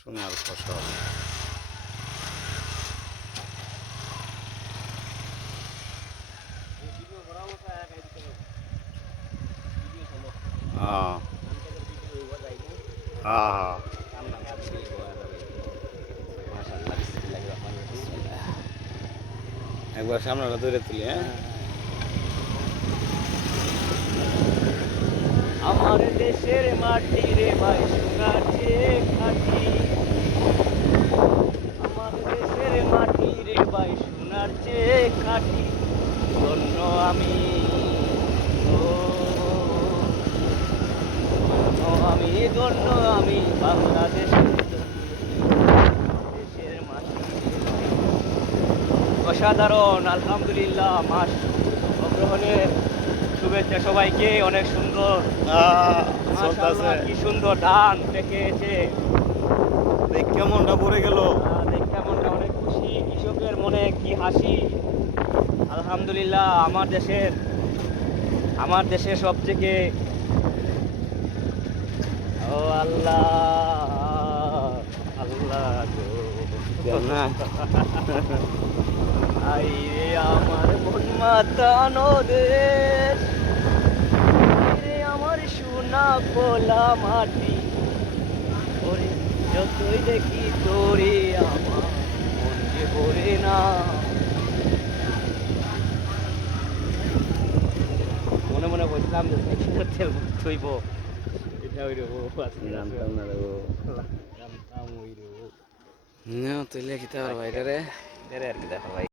সোনার ফসল। একবার সামনেটা দৌড়ে তুলি। হ্যাঁ, আমার দেশের মাটি রে ভাই সোনার চেয়ে খাঁটি, আমার দেশের মাটি রে ভাই সোনার চেয়ে খাঁটি, ধন্য আমি, ও আমি ধন্য আমি বাংলাদেশের দেশের মাটি রে ভাই। অসাধারণ, আলহামদুলিল্লাহ। মাস অগ্রহণের শুভেচ্ছা সবাইকে। অনেক সুন্দর, মাশাআল্লাহ, কি সুন্দর ধান পেকেছে। দেখে মনটা ভরে গেল। দেখে মনটা অনেক খুশি, কৃষকের মনে কি হাসি। আলহামদুলিল্লাহ। আমার দেশের সবথেকে, ও আল্লাহ আল্লাহ গো, আইরে আমার মন মাতানো দেশ, আইরে আমার সোনা পোলা মাটি, ওরে যতই দেখি তোরে আমার মন যে ভরে না। মনে মনে বলছিলাম যে তেল থইব, এটা ওই রকম জানতাম না রে ও। জানতাম ওই রকম। না তুই লেখিতে পারবা এটা রে। আর কি দেখা ভাই।